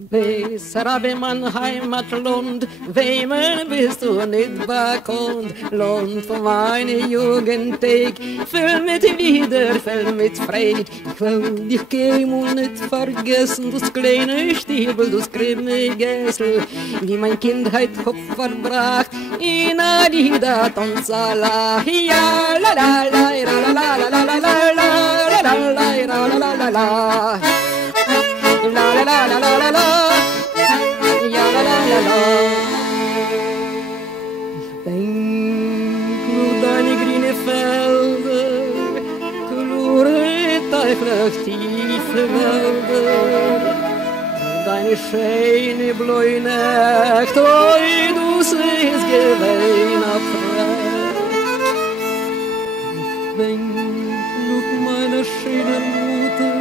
Besser mein Heimatland, Wemen bist du nicht bekannt. Land von meiner Jugendtag, füll mit Lieder, füll mit Freude. Ich will dich gehen und nicht vergessen, das kleine Stiebel, das grimme Gessel, wie mein Kindheit Kopf verbracht, in a Lieder Tanzala. Ja, la la la la la la la la la la la la la la la. La la la la la la la, ja la la la la. Ich denk nur deine grüne Felder, kolorierte, tiefe Wälder, deine schöne blaue Nacht, oi, du siehst gewesen abfrei. Ich denk nur meine schöne Mutter,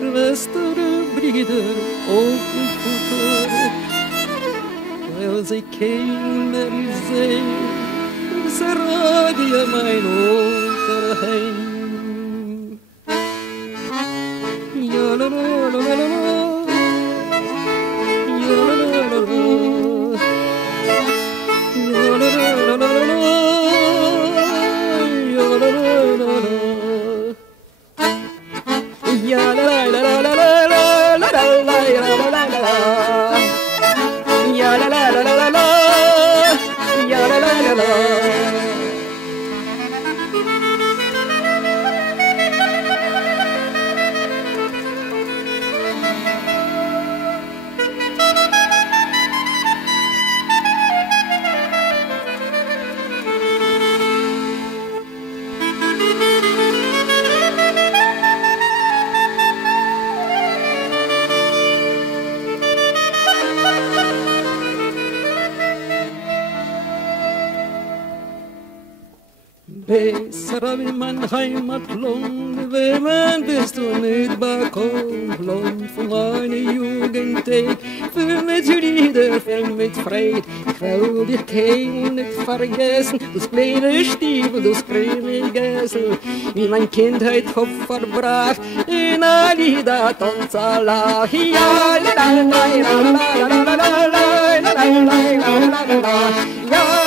Schwester, Brüder, Onkel, Futter, weil sie kein mehr sehen, das Radio mein Unterheim. Ja, la, la, la, la, la, ja, la, la, la, la, ja, la, la, la, la, la, ja, la, la, la, la. Ja la la la la la la la la la la la la. Ja la la la la la la. Ja la la la la. Besser wie mein Heimatland, Wemen bist du nicht bekannt. Land von meiner Jugendtag, füll mit Lieder, füll mit Freude. Ich will dich kein und nicht vergessen, das kleine Stiefel, das grüne Gessel, wie mein Kindheit Kopf verbracht, in a Lieder Tanzala. Ja, la la la la la la la la la la la la la la la.